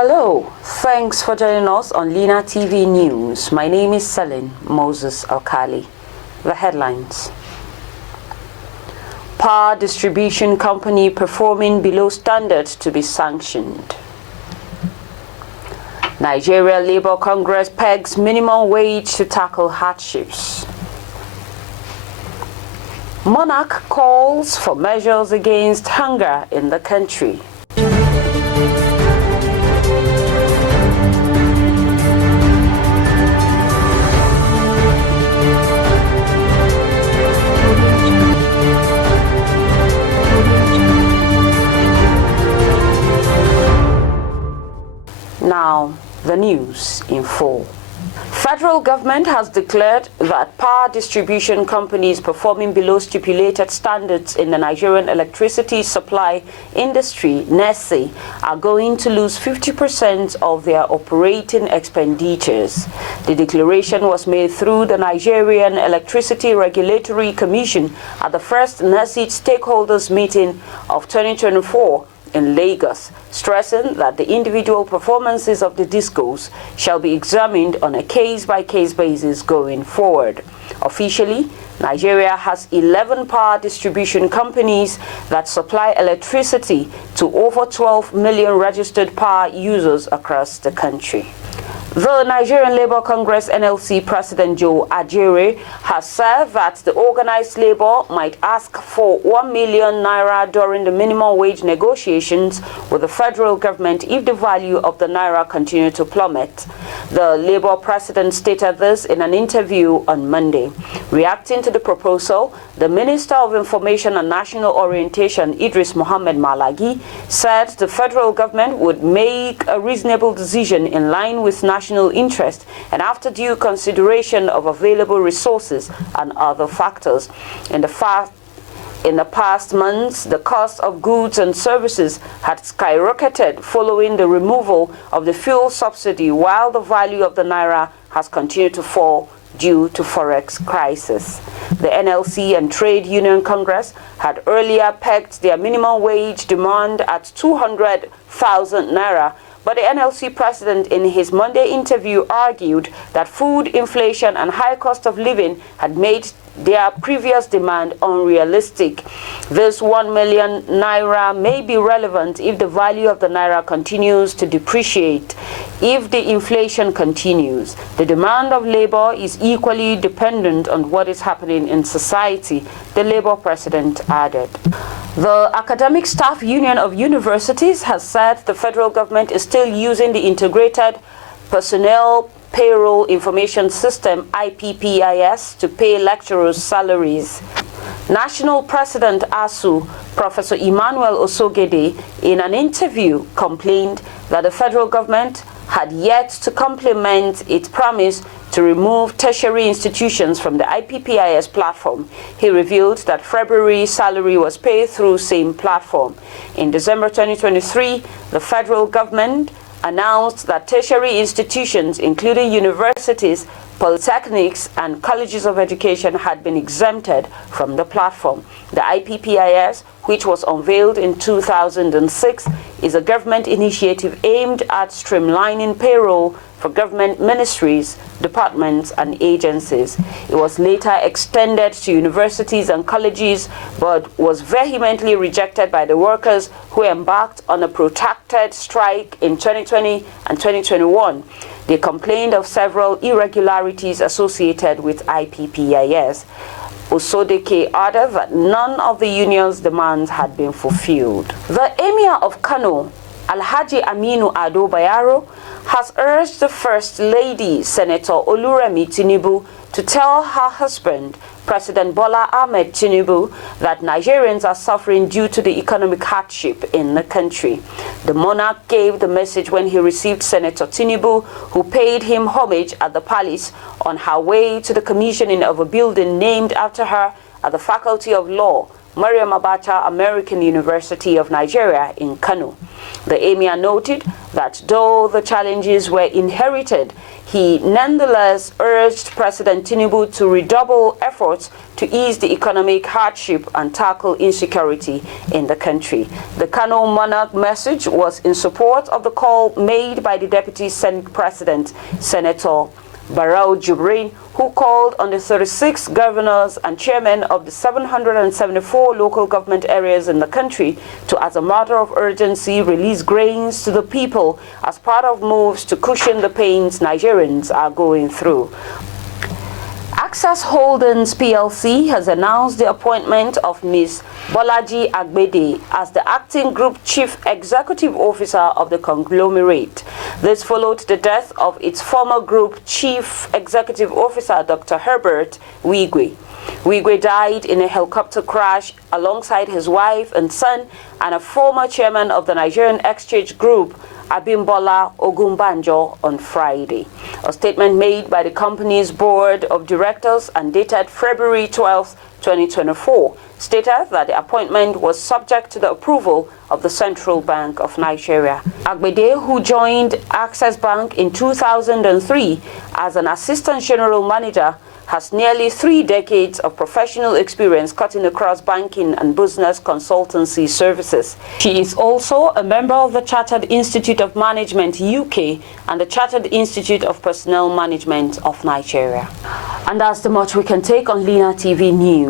Hello, thanks for joining us on Lina TV News. My name is Selin Moses Alkali. The headlines. Power distribution company performing below standards to be sanctioned. Nigeria Labour Congress pegs minimum wage to tackle hardships. MONARCH calls for measures against hunger in the country. Now, the news in full. Federal government has declared that power distribution companies performing below stipulated standards in the Nigerian electricity supply industry, NESE, are going to lose 50% of their operating expenditures. The declaration was made through the Nigerian Electricity Regulatory Commission at the first NESE stakeholders meeting of 2024 in Lagos, stressing that the individual performances of the discos shall be examined on a case-by-case basis going forward. Officially, Nigeria has 11 power distribution companies that supply electricity to over 12 million registered power users across the country. The Nigerian Labour Congress NLC President Joe Ajere has said that the organized labor might ask for 1 million naira during the minimum wage negotiations with the federal government if the value of the naira continued to plummet. The Labour president stated this in an interview on Monday. Reacting to the proposal, the Minister of Information and National Orientation, Idris Mohammed Malagi, said the federal government would make a reasonable decision in line with national interest and after due consideration of available resources and other factors. In the past months, the cost of goods and services had skyrocketed following the removal of the fuel subsidy, while the value of the naira has continued to fall due to forex crisis. The NLC and Trade Union Congress had earlier pegged their minimum wage demand at 200,000 naira, but the NLC president in his Monday interview argued that food inflation and high cost of living had made their previous demand unrealistic. This 1 million naira may be relevant if the value of the naira continues to depreciate. If the inflation continues, the demand of labor is equally dependent on what is happening in society, the Labour president added. The Academic Staff Union of Universities has said the federal government is still using the Integrated Personnel Payroll Information System IPPIS to pay lecturers' salaries. National President ASU, Professor Emmanuel Osogede, in an interview complained that the federal government had yet to complement its promise to remove tertiary institutions from the IPPIS platform. He revealed that February salary was paid through same platform. In December 2023, the federal government announced that tertiary institutions, including universities, polytechnics, and colleges of education, had been exempted from the platform. The IPPIS, which was unveiled in 2006, is a government initiative aimed at streamlining payroll for government ministries, departments, and agencies. It was later extended to universities and colleges, but was vehemently rejected by the workers who embarked on a protracted strike in 2020 and 2021. They complained of several irregularities associated with IPPIS. Osodeke added that none of the union's demands had been fulfilled. The Emir of Kano, Alhaji Aminu Ado Bayero, has urged the First Lady, Senator Oluremi Tinubu, to tell her husband, President Bola Ahmed Tinubu, that Nigerians are suffering due to the economic hardship in the country. The monarch gave the message when he received Senator Tinubu, who paid him homage at the palace on her way to the commissioning of a building named after her at the Faculty of Law, Mariam Abacha American University of Nigeria in Kano. The emir noted that though the challenges were inherited, he nonetheless urged President Tinubu to redouble efforts to ease the economic hardship and tackle insecurity in the country. The Kano Monarch message was in support of the call made by the Deputy Senate President, Senator Barau Jibrin, who called on the 36 governors and chairmen of the 774 local government areas in the country to, as a matter of urgency, release grains to the people as part of moves to cushion the pains Nigerians are going through. Access Holdings PLC has announced the appointment of Ms. Bolaji Agbede as the acting Group Chief Executive Officer of the conglomerate. This followed the death of its former Group Chief Executive Officer, Dr. Herbert Wigwe. Wigwe died in a helicopter crash alongside his wife and son and a former chairman of the Nigerian Exchange Group, Abimbola Ogunbanjo, on Friday. A statement made by the company's board of directors and dated February 12, 2024, stated that the appointment was subject to the approval of the Central Bank of Nigeria. Agbede, who joined Access Bank in 2003 as an assistant general manager, has nearly 3 decades of professional experience cutting across banking and business consultancy services. She is also a member of the Chartered Institute of Management UK and the Chartered Institute of Personnel Management of Nigeria. And that's the much we can take on Lina TV News.